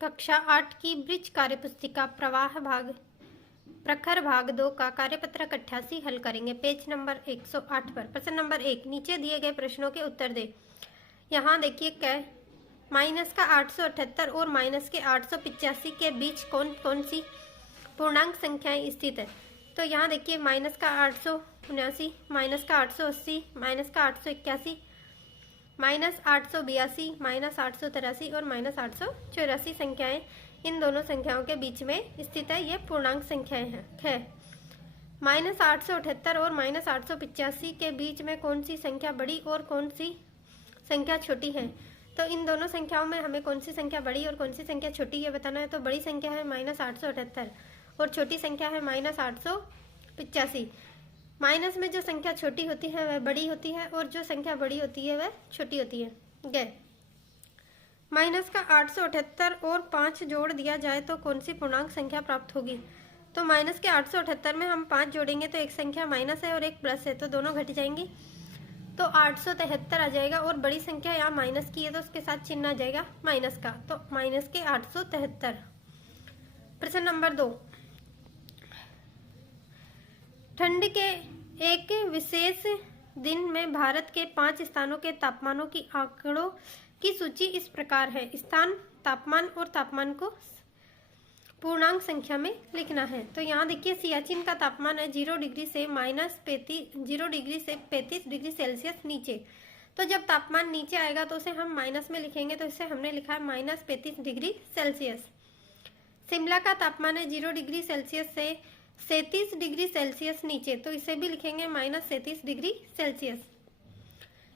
कक्षा 8 की ब्रिज कार्यपुस्तिका प्रखर भाग 2 का कार्यपत्रक 88 हल करेंगे। पेज नंबर 108 पर प्रश्न नंबर 1, नीचे दिए गए प्रश्नों के उत्तर दे। यहाँ देखिए क्या है, माइनस का 878 और माइनस के 885 के बीच कौन कौन सी पूर्णांक संख्याएं स्थित है। तो यहाँ देखिए माइनस का 879, माइनस का 880, माइनस का 881, माइनस 882, माइनस 883 और माइनस 884 संख्याएं इन दोनों संख्याओं के बीच में स्थित है। ये पूर्णांक संख्याएं हैं। माइनस 878 और माइनस 885 के बीच में कौन सी संख्या बड़ी और कौन सी संख्या छोटी है। तो इन दोनों संख्याओं में हमें कौन सी संख्या बड़ी और कौन सी संख्या छोटी ये बताना है। तो बड़ी संख्या है माइनस 878 और छोटी संख्या है माइनस 885। माइनस में जो संख्या छोटी होती है वह बड़ी होती है और जो संख्या बड़ी होती है वह छोटी होती है। गए माइनस का 878 और 5 जोड़ दिया जाए तो कौन सी पूर्णांक संख्या प्राप्त होगी। तो माइनस के 878 में हम 5 जोड़ेंगे तो एक संख्या माइनस है और एक प्लस है, तो दोनों घट जाएंगी तो 873 आ जाएगा। और बड़ी संख्या यहाँ माइनस की है तो उसके साथ चिन्ह आ जाएगा माइनस का, तो माइनस के 873। प्रश्न नंबर 2, ठंड के एक विशेष दिन में भारत के 5 स्थानों के तापमानों की आंकड़ों की सूची इस प्रकार है। स्थान, तापमान और तापमान को पूर्णांक संख्या में लिखना है। तो यहाँ देखिए सियाचिन का तापमान है 0 डिग्री से -0 डिग्री से 35 डिग्री सेल्सियस नीचे। तो जब तापमान नीचे आएगा तो उसे हम माइनस में लिखेंगे, तो इसे हमने लिखा है -35 डिग्री सेल्सियस। शिमला का तापमान है 0 डिग्री सेल्सियस से 37 डिग्री सेल्सियस नीचे, तो इसे भी लिखेंगे -37 डिग्री सेल्सियस।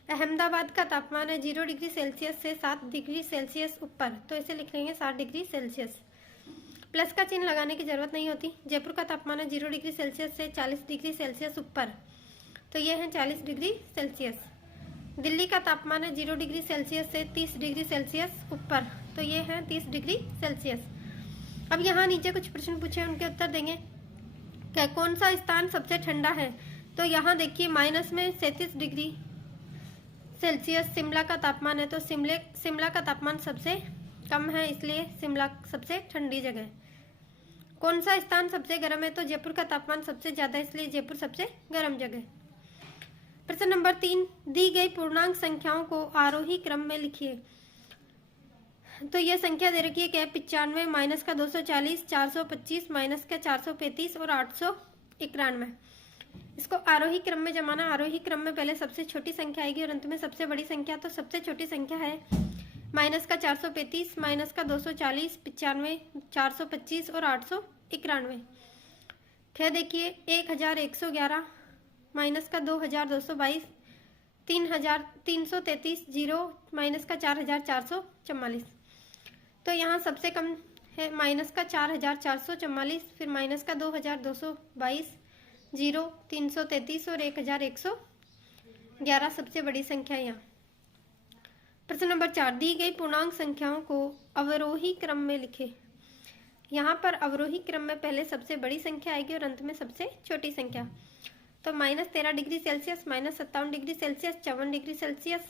अहमदाबाद का तापमान है 0 डिग्री सेल्सियस से 7 डिग्री सेल्सियस ऊपर, तो इसे लिख लेंगे 7 डिग्री सेल्सियस। प्लस का चिन्ह लगाने की जरूरत नहीं होती। जयपुर का तापमान है 0 डिग्री सेल्सियस से 40 डिग्री सेल्सियस ऊपर, तो ये है 40 डिग्री सेल्सियस। दिल्ली का तापमान है 0 डिग्री सेल्सियस से 30 डिग्री सेल्सियस ऊपर, तो ये है 30 डिग्री सेल्सियस। अब यहाँ नीचे कुछ प्रश्न पूछे, उनके उत्तर देंगे। क्या कौन सा स्थान सबसे ठंडा है। तो यहाँ देखिए माइनस में 37 डिग्री सेल्सियस शिमला का तापमान है, तो शिमला का तापमान सबसे कम है, इसलिए शिमला सबसे ठंडी जगह। कौन सा स्थान सबसे गर्म है। तो जयपुर का तापमान सबसे ज्यादा है, इसलिए जयपुर सबसे गर्म जगह। प्रश्न नंबर 3, दी गई पूर्णांक संख्याओं को आरोही क्रम में लिखिए। तो यह संख्या दे रखी है क्या, 95, माइनस का 240, 425, माइनस का 435 और 891। इसको आरोही क्रम में जमाना। आरोही क्रम में पहले सबसे छोटी संख्या आएगी और अंत में सबसे बड़ी संख्या। तो सबसे छोटी संख्या है माइनस का 435, माइनस का 240, 95, 425 और 891। फिर देखिए 1111, माइनस का 2222, 3333, 0, माइनस का 4444। तो यहाँ सबसे कम है माइनस का 4444, फिर माइनस का 2222, 0, 333 और 1111 सबसे बड़ी संख्या यहाँ। प्रश्न नंबर 4, दी गई पूर्णांक संख्याओं को अवरोही क्रम में लिखे। यहाँ पर अवरोही क्रम में पहले सबसे बड़ी संख्या आएगी और अंत में सबसे छोटी संख्या। तो -13 degree Celsius, -57 degree Celsius, 54 degree Celsius,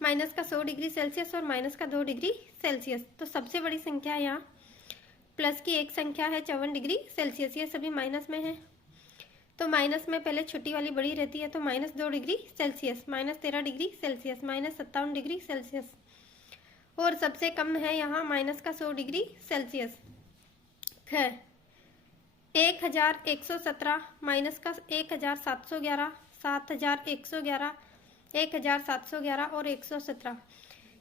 minus का 100 डिग्री सेल्सियस और माइनस का 2 डिग्री सेल्सियस। तो सबसे बड़ी संख्या यहाँ प्लस की एक संख्या है 54 डिग्री सेल्सियस, ये सभी माइनस में है। तो माइनस में पहले छोटी वाली बड़ी रहती है, तो -2 degree Celsius, -13 degree Celsius, -57 degree Celsius और सबसे कम है यहाँ माइनस का 100 डिग्री सेल्सियस। है 1117, माइनस का 1711, 7111, 1711 और 117।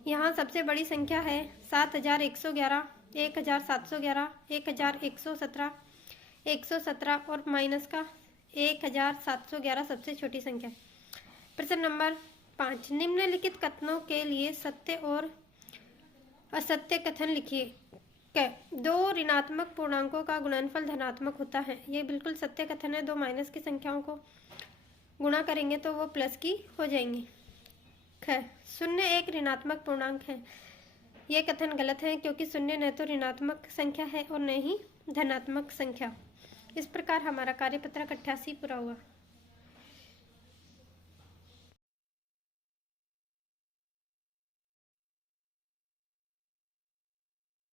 यहाँ सबसे बड़ी संख्या है 7111, 1711, 1117, 117 और माइनस का 1711 सबसे छोटी संख्या। प्रश्न नंबर 5, निम्नलिखित कथनों के लिए सत्य और असत्य कथन लिखिए। 2 ऋणात्मक पूर्णांकों का गुणनफल धनात्मक होता है, ये बिल्कुल सत्य कथन है। 2 माइनस की संख्याओं को गुणा करेंगे तो वो प्लस की हो जाएंगी। 0 एक ऋणात्मक पूर्णांक है, ये कथन गलत है क्योंकि 0 न तो ऋणात्मक संख्या है और न ही धनात्मक संख्या। इस प्रकार हमारा कार्यपत्रक 88 पूरा हुआ।